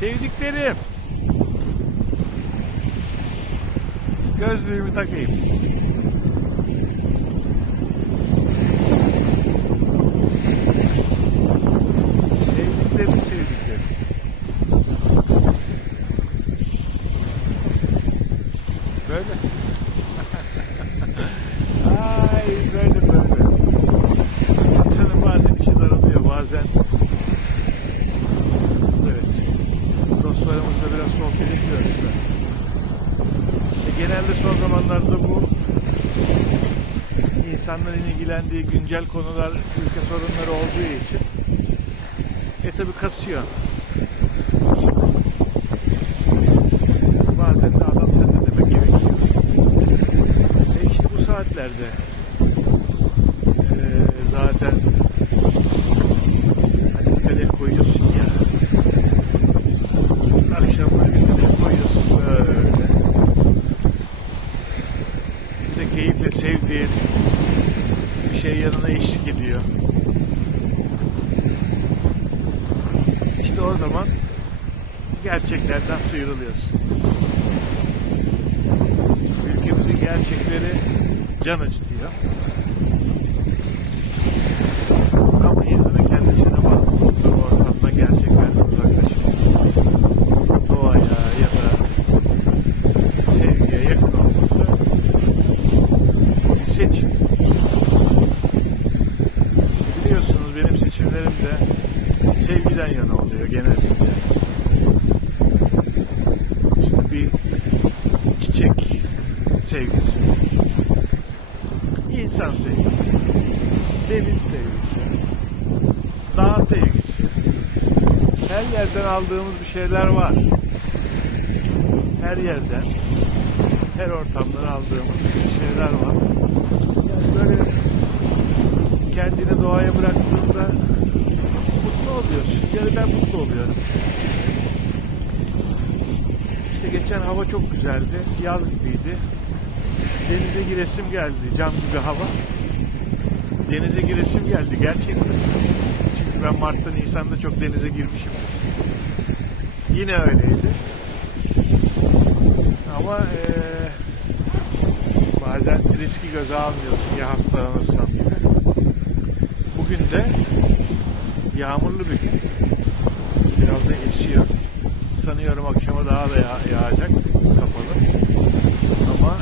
Sevdiklerim. Gözlüğümü takayım. Sevdiklerim, sevdiklerim. Böyle. Ay böyle böyle. İnsanın bazen içi daralıyor bazen. Evet. Dostlarımızla biraz sohbet ediyoruz. İşte genelde son zamanlarda bu insanların ilgilendiği güncel konular ülke sorunları olduğu için e tabi kasıyor. Bazen de adam sen de demek gerekiyor. E işte bu saatlerde e, zaten hani bir kadeh koyuyorsun ya akşamları bir kadeh koyuyorsun böyle bir keyifle sevdiğin bir şey yanına eşlik ediyor. İşte o zaman gerçeklerden sıyrılıyorsun. Ülkemizin gerçekleri can acıtıyor. Yana oluyor genellikle. İşte bir çiçek sevgisi, insan sevgisi, deniz sevgisi, dağ sevgisi. Her yerden aldığımız bir şeyler var. Her yerden, her ortamdan aldığımız bir şeyler var. Yani böyle Yani ben mutlu oluyorum. İşte geçen hava çok güzeldi. Yaz gibiydi. Denize giresim geldi. Cam gibi hava. Denize giresim geldi gerçekten. Çünkü ben Mart'ta Nisan'da çok denize girmişim. Yine öyleydi. Ama eee, bazen riski göze almıyorsun ya hastalanırsan. Bugün de yağmurlu bir gün. Biraz da esiyor. Sanıyorum akşama daha da yağ- yağacak kapalı. Ama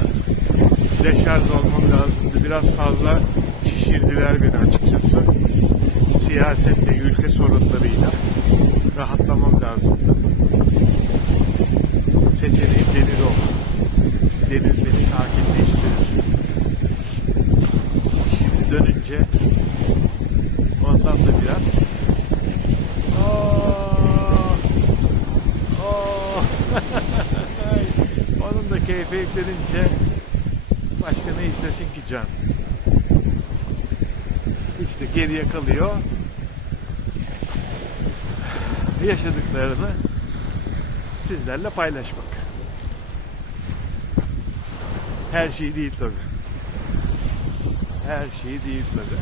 deşarj olmam lazımdı. Biraz fazla şişirdiler beni açıkçası. Siyasetle, ülke sorunlarıyla rahatlamam lazımdı. Seçeneğim deniz oldu. Deniz beni sakinleştirir. Şimdi dönünce ondan da biraz Oh, oh. Ay, Keyfi eklenince başka ne istesin ki can? İşte geriye kalıyor yaşadıklarını sizlerle paylaşmak. Her şey değil tabi. Her şey değil tabi.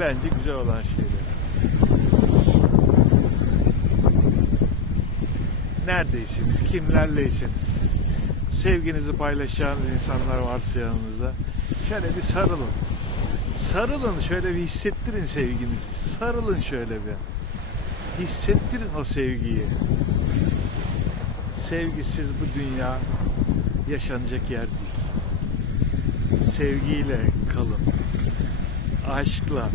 Bence güzel olan şeyler. neredeyseniz, kimlerleyseniz, sevginizi paylaşacağınız insanlar varsa yanınızda, şöyle bir sarılın. Sarılın, şöyle bir hissettirin sevginizi. Sarılın şöyle bir. Hissettirin o sevgiyi. Sevgisiz bu dünya yaşanacak yer değil. Sevgiyle kalın. Aşkla,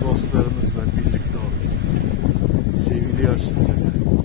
dostlarınızla birlikte olun. Seviliyorsunuz efendim.